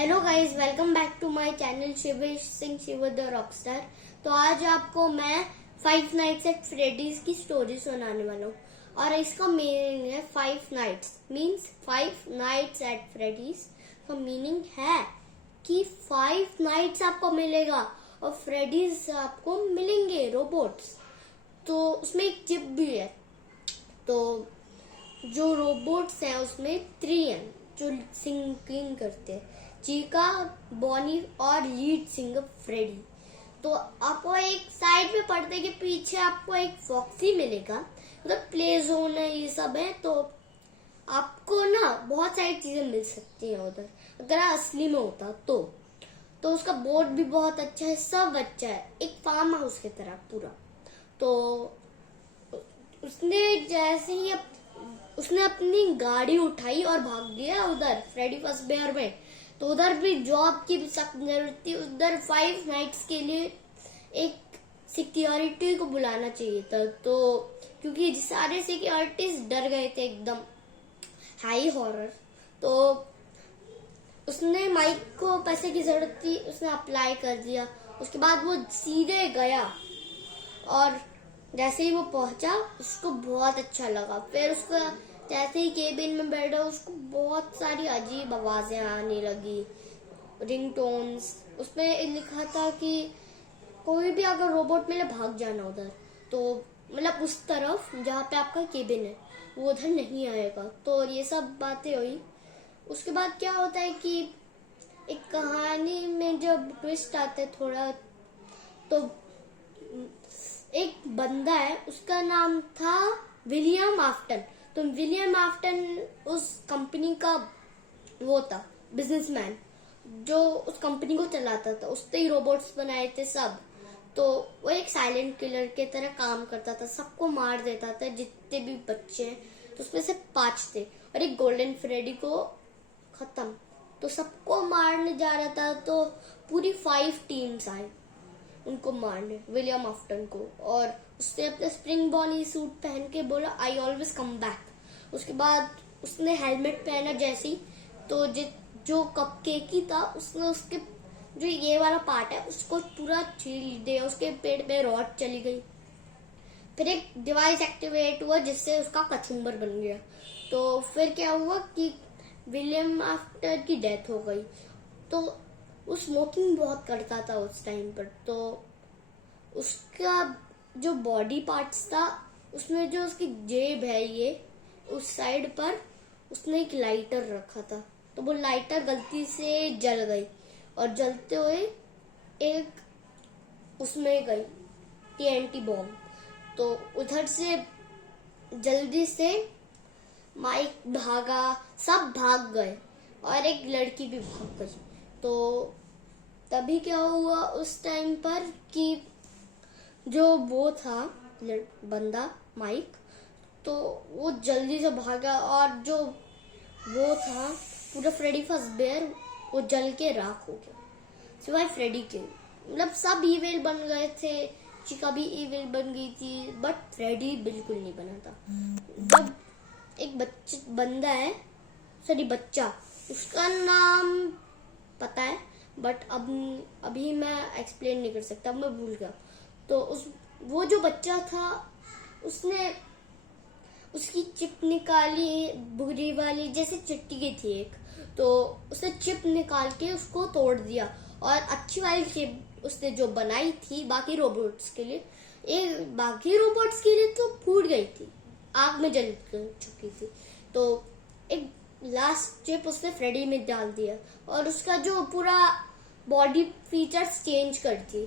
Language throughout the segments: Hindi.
Hello guys, welcome back to my channel Shivesh Singh Shiv the rockstar. तो आज आपको मैं फाइव नाइट्स एट फ्रेडीज की स्टोरी सुनाने वाला हूँ और इसका मीनिंग है five nights means five nights at Freddy's का मीनिंग है कि 5 नाइट्स आपको मिलेगा और फ्रेडीज आपको मिलेंगे रोबोट्स। तो उसमें एक चिप भी है। तो जो रोबोट्स हैं उसमें 3 हैं जो सिंगिंग करते हैं, चीका, बॉनी और लीड सिंगर फ्रेडी। तो आपको एक साइड में पर्दे के पीछे आपको एक फॉक्सी मिलेगा, मतलब प्ले जोन है, ये सब है। तो आपको ना बहुत सारी चीजें मिल सकती हैं उधर अगर असली में होता तो उसका बोर्ड भी बहुत अच्छा है, सब अच्छा है, एक फार्म हाउस की तरह पूरा। तो उसने अपनी गाड़ी उठाई और भाग गया उधर फ्रेडी फazbear में। तो उधर भी जॉब की सख्त जरूरत थी। उधर 5 नाइट्स के लिए एक सिक्योरिटी को बुलाना चाहिए था। तो क्योंकि सारे सिक्योरिटीज डर गए थे एकदम, हाई हॉरर। तो उसने माइक को पैसे की जरूरत थी, उसने अप्लाई कर दिया। उसके बाद वो सीधे गया और जैसे ही वो पहुंचा उसको बहुत अच्छा लगा। फिर उसका जैसे ही केबिन में बैठा उसको बहुत सारी अजीब आवाजें आने लगी, रिंगटोन्स। उसमें लिखा था कि कोई भी अगर रोबोट मिले भाग जाना उधर, तो मतलब उस तरफ जहाँ पे आपका केबिन है वो उधर नहीं आएगा। तो ये सब बातें हुई। उसके बाद क्या होता है कि एक कहानी में जब ट्विस्ट आते थोड़ा, तो एक बंदा है, उसका नाम था विलियम आफ्टन। तो विलियम आफ्टन उस कंपनी का वो था बिजनेसमैन जो उस कंपनी को चलाता था। उसने ही रोबोट्स बनाए थे सब। तो वो एक साइलेंट किलर के तरह काम करता था, सबको मार देता था जितने भी बच्चे हैं। तो उसमें से 5 थे और एक गोल्डन फ्रेडी को खत्म। तो सबको मारने जा रहा था। तो पूरी 5 टीम्स आई उनको मारने, विलियम आफ्टन को। और उसने अपने स्प्रिंग बॉनी सूट पहन के बोला आई ऑलवेज कम बैक। उसके बाद उसने हेलमेट पहना जैसे ही, तो जो कपकेकी था उसने उसके जो ये वाला पार्ट है उसको पूरा छील दिया, उसके पेट में रॉड चली गई। फिर एक डिवाइस एक्टिवेट हुआ जिससे उसका कचुम्बर बन गया। तो फिर क्या हुआ कि विलियम आफ्टन की डेथ हो गई। तो वो स्मोकिंग बहुत करता था उस टाइम पर। तो उसका जो बॉडी पार्ट्स था उसमें जो उसकी जेब है ये उस साइड पर उसने एक लाइटर रखा था। तो वो लाइटर गलती से जल गई और जलते हुए एक उसमें गई TNT बॉम्ब। तो उधर से जल्दी से माइक भागा, सब भाग गए और एक लड़की भी भाग गई। तो तभी क्या हुआ उस टाइम पर कि जो वो था बंदा माइक, तो वो जल्दी से भागा और जो वो था पूरा फ्रेडी फazbear वो जल के राख हो गया सिवाय फ्रेडी के। मतलब सब ईविल बन गए थे, चिका भी ईविल बन गई थी, बट फ्रेडी बिल्कुल नहीं बना था। जब एक बंदा है, सॉरी बच्चा, उसका नाम पता है बट अभी मैं एक्सप्लेन नहीं कर सकता, मैं भूल गया। तो वो जो बच्चा था उसने उसकी चिप निकाली, बुरी वाली जैसे चिट्टी की थी एक। तो उसने चिप निकाल के उसको तोड़ दिया और अच्छी वाली चिप उसने जो बनाई थी बाकी रोबोट्स के लिए, बाकी रोबोट्स के लिए तो फूट गई थी, आग में जल चुकी थी। तो एक लास्ट चिप उसने फ्रेडी में डाल दिया और उसका जो पूरा बॉडी फीचर्स चेंज कर दी।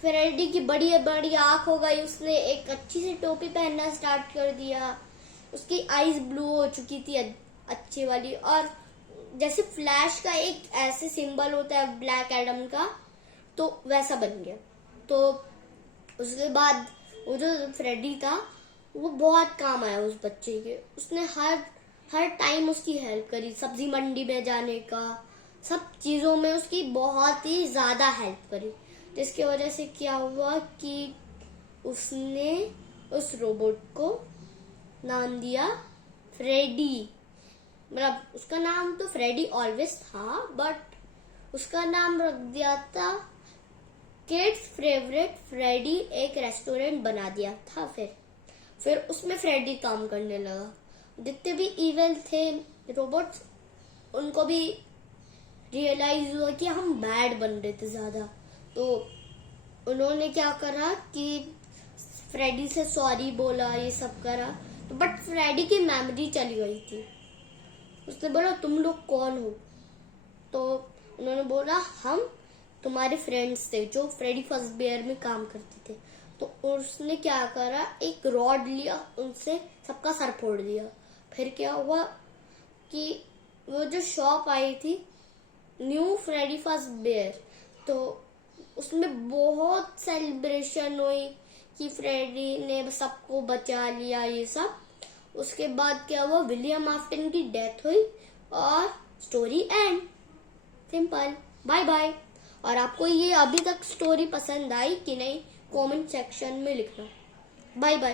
फ्रेडी की बड़ी बड़ी आंख हो गई, उसने एक अच्छी सी टोपी पहनना स्टार्ट कर दिया, उसकी आईज ब्लू हो चुकी थी अच्छी वाली। और जैसे फ्लैश का एक ऐसे सिंबल होता है ब्लैक एडम का, तो वैसा बन गया। तो उसके बाद वो जो फ्रेडी था वो बहुत काम आया उस बच्चे के। उसने हर टाइम उसकी हेल्प करी, सब्जी मंडी में जाने का, सब चीजों में उसकी बहुत ही ज्यादा हेल्प करी। जिसकी वजह से क्या हुआ कि उसने उस रोबोट को नाम दिया फ्रेडी। मतलब उसका नाम तो फ्रेडी ऑलवेज था, बट उसका नाम रख दिया था किड्स फेवरेट फ्रेडी। एक रेस्टोरेंट बना दिया था। फिर उसमें फ्रेडी काम करने लगा। जितने भी इविल थे रोबोट्स, उनको भी रियलाइज हुआ कि हम बैड बन रहे थे ज्यादा, तो उन्होंने क्या करा कि फ्रेडी से सॉरी बोला, ये सब करा। तो बट फ्रेडी की मेमोरी चली गई थी। उसने बोला तुम लोग कौन हो? तो उन्होंने बोला हम तुम्हारे फ्रेंड्स थे जो फ्रेडी फज़बेयर में काम करते थे। तो उसने क्या करा, एक रॉड लिया, उनसे सबका सर फोड़ दिया। फिर क्या हुआ कि वो जो शॉप आई थी न्यू फ्रेडी फज़बेयर, तो उसमें बहुत सेलिब्रेशन हुई कि फ्रेडी ने सबको बचा लिया, ये सब। उसके बाद क्या हुआ, विलियम आफ्टन की डेथ हुई और story end. Simple. Bye bye. और आपको ये अभी तक स्टोरी पसंद आई कि नहीं, कमेंट सेक्शन में लिखना। Bye bye.